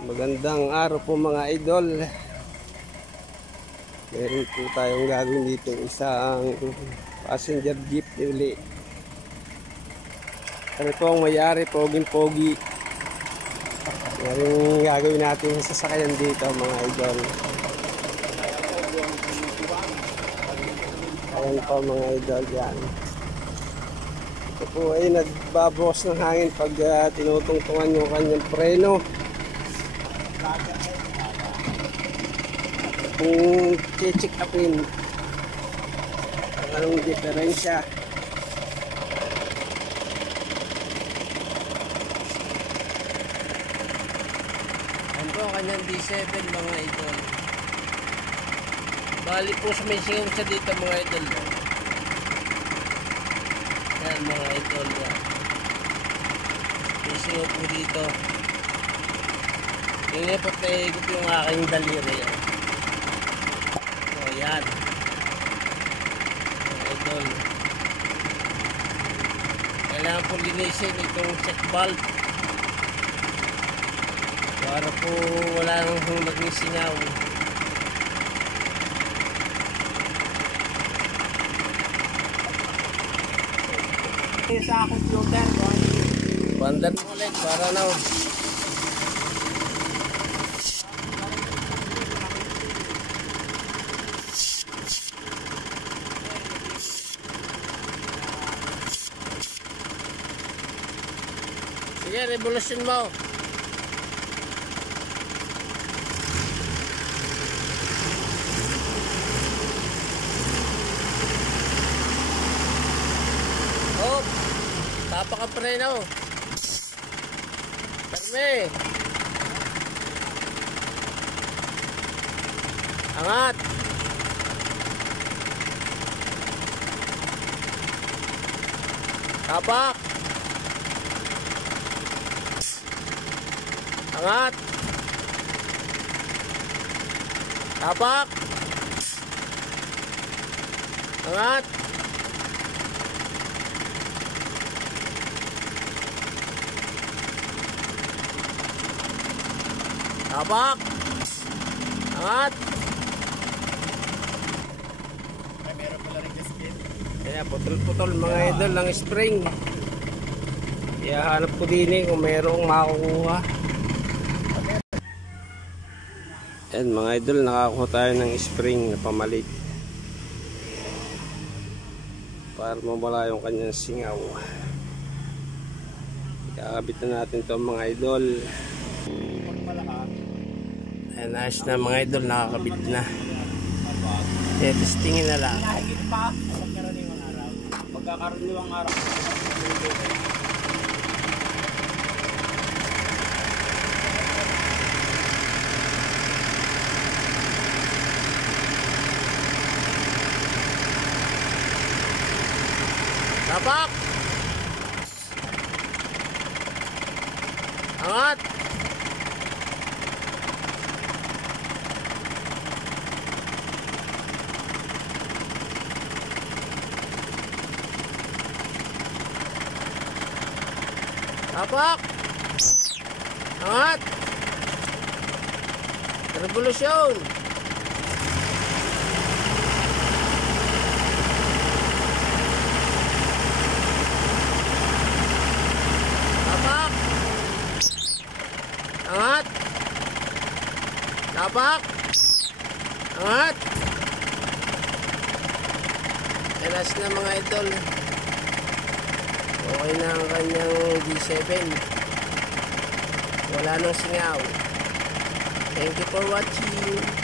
Magandang araw po mga idol. Meron po tayong gagawin dito isang passenger jeep uli. Ano po ang mayari, poging-pogi. Yung gagawin natin sa sasakyan dito mga idol. Ayan po mga idol yan. Ito po ay nagbabawas ng hangin pag tinutungtungan yung kanyang preno. Kung check upin ang anong diferensya. Yan po ang kanyang D7 mga idol. Bali po sa may singaw siya dito mga idol. Yan mga idol yan. May singaw po dito. Yung po naigop yung aking daliri yan. Yan idol, kailangan po linisin itong check valve para po wala nang hulog ng singaw. Sa computer bandan mo ulit para na sige, revolution mo. Oh, tapak ang preno. Perme. Angat. Tapak. Angat. Tapak. Angat. Tapak. Angat. ay meron pala rin gasket. Kaya putol-putol mga idol ng spring. Kaya hanap ko din kung mayroong makukuha. Yan mga idol, nakakuha tayo ng spring na pamalit para mawala yung kanyang singaw. Kakabit na natin to mga idol. Ayan, ayos na mga idol, nakakabit na. Kaya testingin na lang. Nakikita pa pagkaraniwang araw. Pagkakaraniwang araw. Tapak. Angat. Tapak. Angat. Revolusyon. Angat. Tapak. Angat. Elas na mga idol. Okay na ang kanyang D7. Wala nang singaw. Thank you for watching.